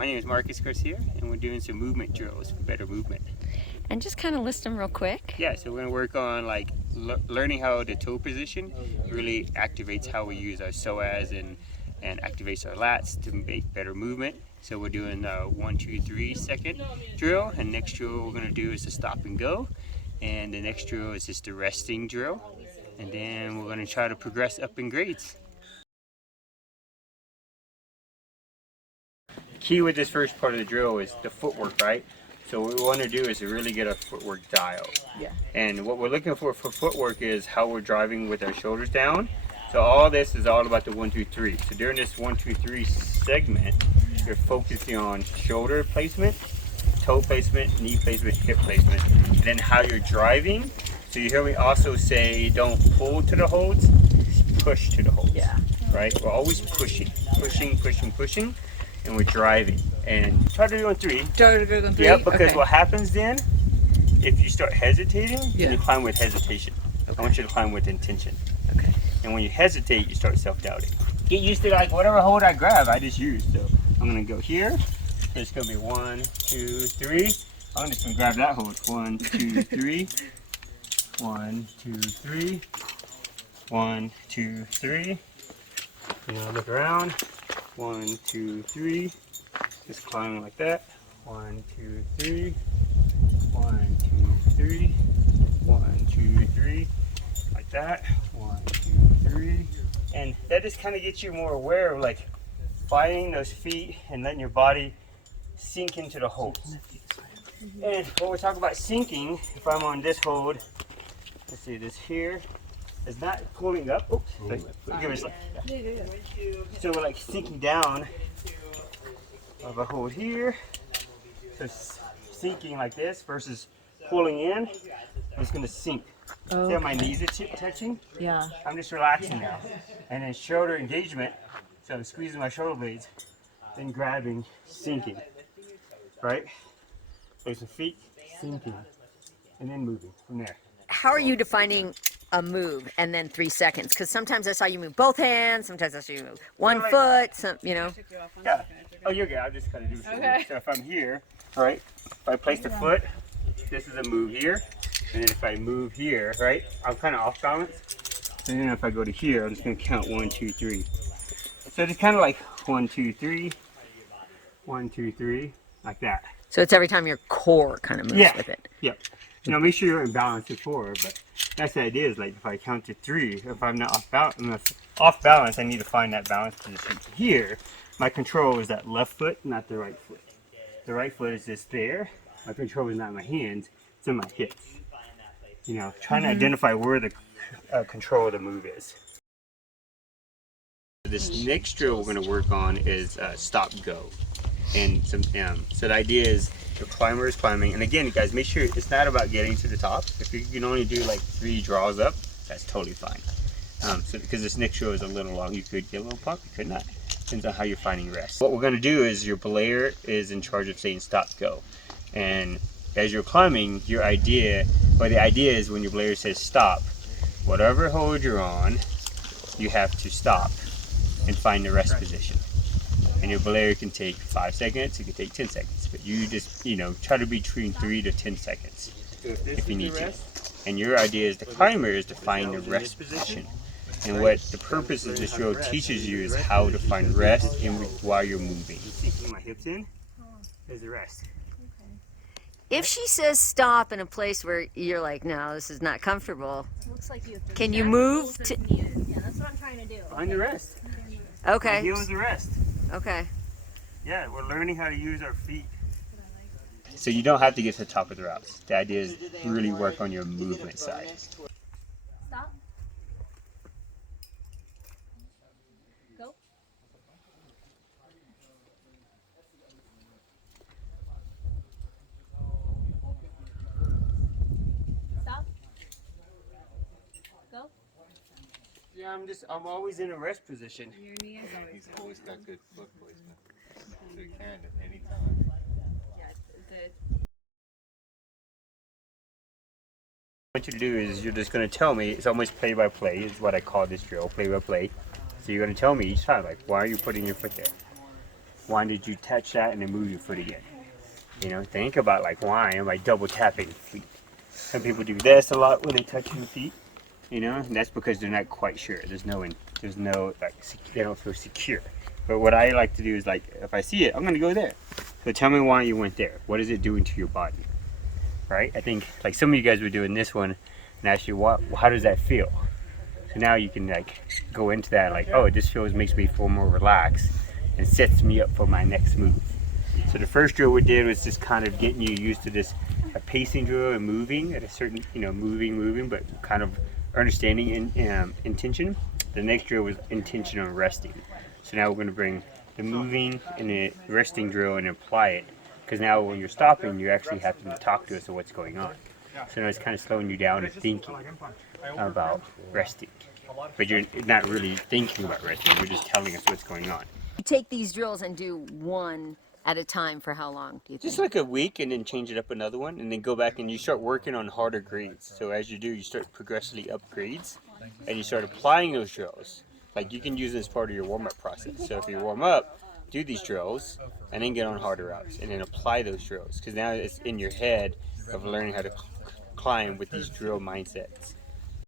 My name is Marcus Garcia, and we're doing some movement drills for better movement. And just kind of list them real quick. Yeah, so we're going to work on like learning how the toe position really activates how we use our psoas and activates our lats to make better movement. So we're doing a 1, 2, 3 second drill, and next drill we're going to do is the stop and go, and the next drill is just the resting drill, and then we're going to try to progress up in grades. Key with this first part of the drill is the footwork, right? So what we want to do is to really get our footwork dialed. Yeah. And what we're looking for footwork is how we're driving with our shoulders down. So all this is all about the 1, 2, 3. So during this 1, 2, 3 segment, you're focusing on shoulder placement, toe placement, knee placement, hip placement, and then how you're driving. So you hear me also say, don't pull to the holds, push to the holds. Yeah. Right? We're always pushing, pushing, pushing, pushing. And we're driving, and try to do on 3. Try to do on 3? Yeah, because okay. What happens then, if you start hesitating, Yeah. then you climb with hesitation. Okay. I want you to climb with intention. Okay. And when you hesitate, you start self-doubting. Get used to like whatever hold I grab, I just use. So I'm gonna go here. It's gonna be 1, 2, 3. I'm just gonna grab that hold. 1, 2, 3. 1, 2, 3. 1, 2, 3. You know, look around. 1, 2, 3. Just climbing like that. 1, 2, 3. 1, 2, 3. 1, 2, 3. Like that. 1, 2, 3. And that just kind of gets you more aware of like finding those feet and letting your body sink into the holds. And when we talk about sinking, if I'm on this hold, let's see this here. It's not pulling up. Oops. Give us like so we're like sinking down of a hold here. So sinking like this versus pulling in. I'm just gonna sink. Oh, See how my knees are touching? Yeah. I'm just relaxing now. And then shoulder engagement. So I'm squeezing my shoulder blades, then grabbing, sinking. Right? Place the feet, sinking, and then moving from there. How are you defining a move and then 3 seconds? Because sometimes I saw you move both hands, sometimes I saw you move one foot, some, you know. Yeah. Oh, you're good. I'll just kind of do this. Okay. So if I'm here, right, if I place the foot, this is a move here. And then if I move here, right, I'm kind of off balance. So then if I go to here, I'm just going to count 1, 2, 3. So it's kind of like 1, 2, 3, 1, 2, 3, like that. So it's every time your core kind of moves with it. Yep. You know, make sure you're in balance before, but that's the idea is like if I count to 3, if I'm not off balance, I need to find that balance position. Here, my control is that left foot, not the right foot. The right foot is just there. My control is not in my hands, it's in my hips. You know, trying to identify where the control of the move is. This next drill we're going to work on is stop go. And so the idea is the climber is climbing, and again, guys, make sure it's not about getting to the top. If you can only do like 3 draws up, that's totally fine. So because this next drill is a little long, you could get a little pump, you could not. Depends on how you're finding rest. What we're going to do is your belayer is in charge of saying stop go, and as you're climbing, the idea is when your belayer says stop, whatever hold you're on, you have to stop and find the rest position. And your belayer can take 5 seconds, it can take 10 seconds, but you just, you know, try to be between 3 to 10 seconds if you need to. And your idea as the climber is to find the rest position. And what the purpose of this drill teaches you is how to find rest while you're moving. Sinking my hips in is the rest. If she says stop in a place where you're like, no, this is not comfortable, Looks like you can you move to? Yeah, that's what I'm trying to do. Find the rest. Okay. The heel is the rest. Okay. Yeah, we're learning how to use our feet. So you don't have to get to the top of the routes. The idea is really work on your movement side. Stop. Go. Stop. Go. Yeah, I'm always in a rest position. Your knee is always He's always got good foot placement. So he can at any time. What you do is you're just going to tell me, it's almost play by play, is what I call this drill, play by play. So you're going to tell me each time, like, why are you putting your foot there? why did you touch that and then move your foot again? You know, think about like why by double tapping feet. Some people do this a lot when they touch their feet, you know, and that's because they're not quite sure. There's no like they don't feel secure. But what I like to do is like if I see it, I'm gonna go there. So tell me why you went there. What is it doing to your body? Right? I think like some of you guys were doing this one and ask you how does that feel? So now you can like go into that like, oh, this makes me feel more relaxed and sets me up for my next move. So the first drill we did was just kind of getting you used to this a pacing drill and moving at a certain, you know, moving, but kind of understanding intention. The next drill was intention on resting. So now we're going to bring the moving and the resting drill and apply it. Because now when you're stopping, you actually have to talk to us of what's going on. So now it's kind of slowing you down and thinking about resting. But you're not really thinking about resting, you're just telling us what's going on. You take these drills and do one at a time for how long, do you think? Just like a week and then change it up another one and then go back and you start working on harder grades. So as you do, you start progressively up grades and you start applying those drills. Like you can use this as part of your warm-up process. So if you warm up, do these drills and then get on harder routes and then apply those drills. Because now it's in your head of learning how to climb with these drill mindsets.